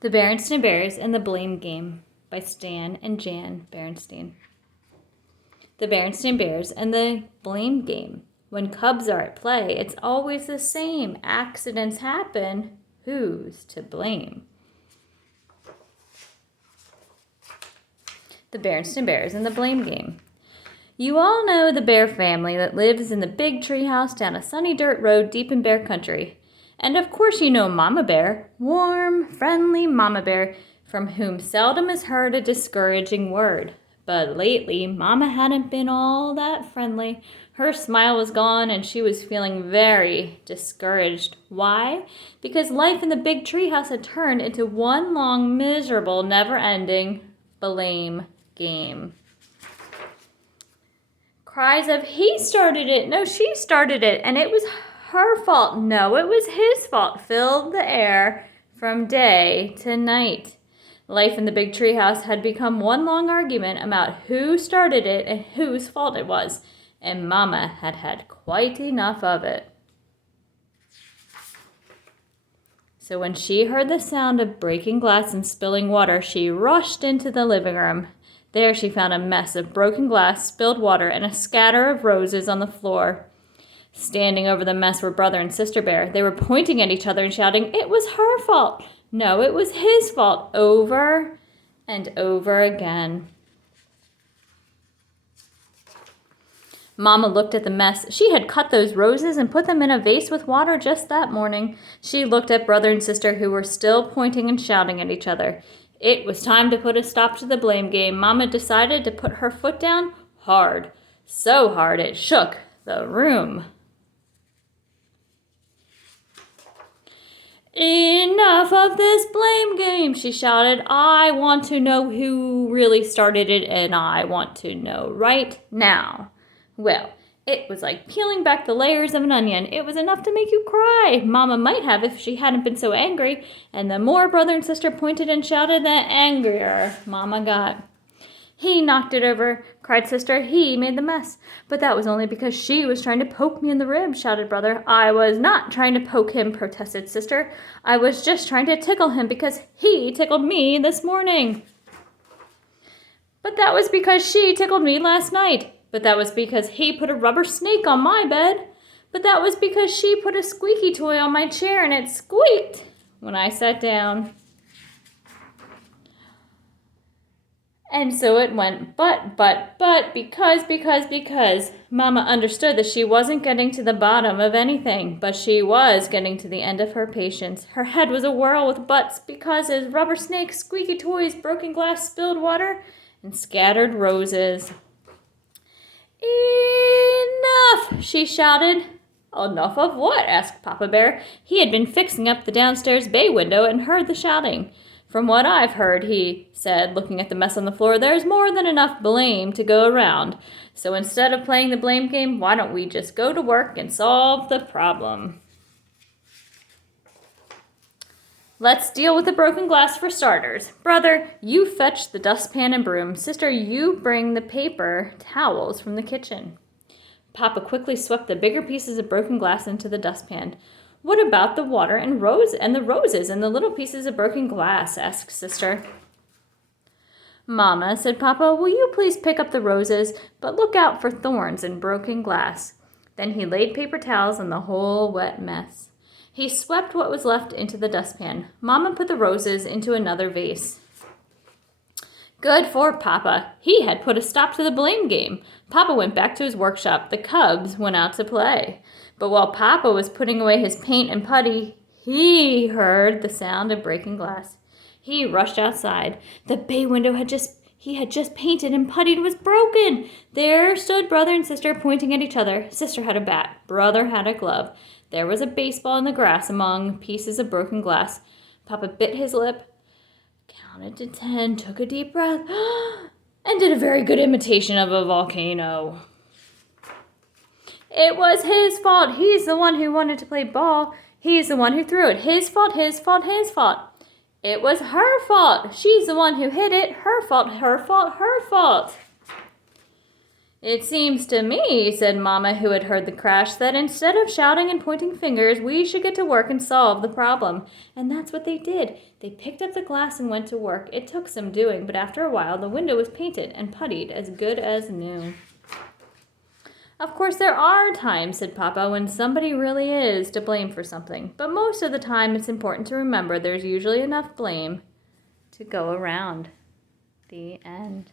The Berenstain Bears and the Blame Game by Stan and Jan Berenstain. The Berenstain Bears and the Blame Game. When cubs are at play, it's always the same. Accidents happen. Who's to blame? The Berenstain Bears and the Blame Game. You all know the bear family that lives in the big tree house down a sunny dirt road deep in bear country. And of course you know Mama Bear, warm, friendly Mama Bear, from whom seldom is heard a discouraging word. But lately, Mama hadn't been all that friendly. Her smile was gone and she was feeling very discouraged. Why? Because life in the big treehouse had turned into one long, miserable, never-ending blame game. Cries of, he started it, no, she started it, and it was her fault, no, it was his fault, filled the air from day to night. Life in the big treehouse had become one long argument about who started it and whose fault it was, and Mama had had quite enough of it. So when she heard the sound of breaking glass and spilling water, she rushed into the living room. There she found a mess of broken glass, spilled water, and a scatter of roses on the floor. Standing over the mess were Brother and Sister Bear. They were pointing at each other and shouting, "It was her fault! No, it was his fault!" over and over again. Mama looked at the mess. She had cut those roses and put them in a vase with water just that morning. She looked at Brother and Sister, who were still pointing and shouting at each other. It was time to put a stop to the blame game. Mama decided to put her foot down hard. So hard it shook the room. "Enough of this blame game," she shouted. "I want to know who really started it, and I want to know right now." Well, it was like peeling back the layers of an onion. It was enough to make you cry. Mama might have if she hadn't been so angry, and the more Brother and Sister pointed and shouted, the angrier Mama got. "He knocked it over," cried Sister. "He made the mess." "But that was only because she was trying to poke me in the rib," shouted Brother. "I was not trying to poke him," protested Sister. "I was just trying to tickle him because he tickled me this morning." "But that was because she tickled me last night." "But that was because he put a rubber snake on my bed." "But that was because she put a squeaky toy on my chair and it squeaked when I sat down." And so it went, but, because. Mama understood that she wasn't getting to the bottom of anything, but she was getting to the end of her patience. Her head was a whirl with buts, becauses, rubber snakes, squeaky toys, broken glass, spilled water, and scattered roses. "Enough!" she shouted. "Enough of what?" asked Papa Bear. He had been fixing up the downstairs bay window and heard the shouting. "From what I've heard," he said, looking at the mess on the floor, "there's more than enough blame to go around. So instead of playing the blame game, why don't we just go to work and solve the problem? Let's deal with the broken glass for starters. Brother, you fetch the dustpan and broom. Sister, you bring the paper towels from the kitchen." Papa quickly swept the bigger pieces of broken glass into the dustpan. "What about the water and the roses and the little pieces of broken glass?" asked Sister. "Mama," said Papa, "will you please pick up the roses, but look out for thorns and broken glass." Then he laid paper towels on the whole wet mess. He swept what was left into the dustpan. Mama put the roses into another vase. Good for Papa. He had put a stop to the blame game. Papa went back to his workshop. The cubs went out to play. But while Papa was putting away his paint and putty, he heard the sound of breaking glass. He rushed outside. The bay window he had just painted and puttied was broken. There stood Brother and Sister pointing at each other. Sister had a bat. Brother had a glove. There was a baseball in the grass among pieces of broken glass. Papa bit his lip, counted to 10, took a deep breath, and did a very good imitation of a volcano. "It was his fault. He's the one who wanted to play ball. He's the one who threw it. His fault, his fault, his fault." "It was her fault. She's the one who hit it. Her fault, her fault, her fault." It seems to me, said Mama, who had heard the crash, that instead of shouting and pointing fingers, we should get to work and solve the problem. And that's what they did. They picked up the glass and went to work. It took some doing, but after a while the window was painted and puttied as good as new. Of course, there are times, said Papa, when somebody really is to blame for something. But most of the time it's important to remember there's usually enough blame to go around. The end.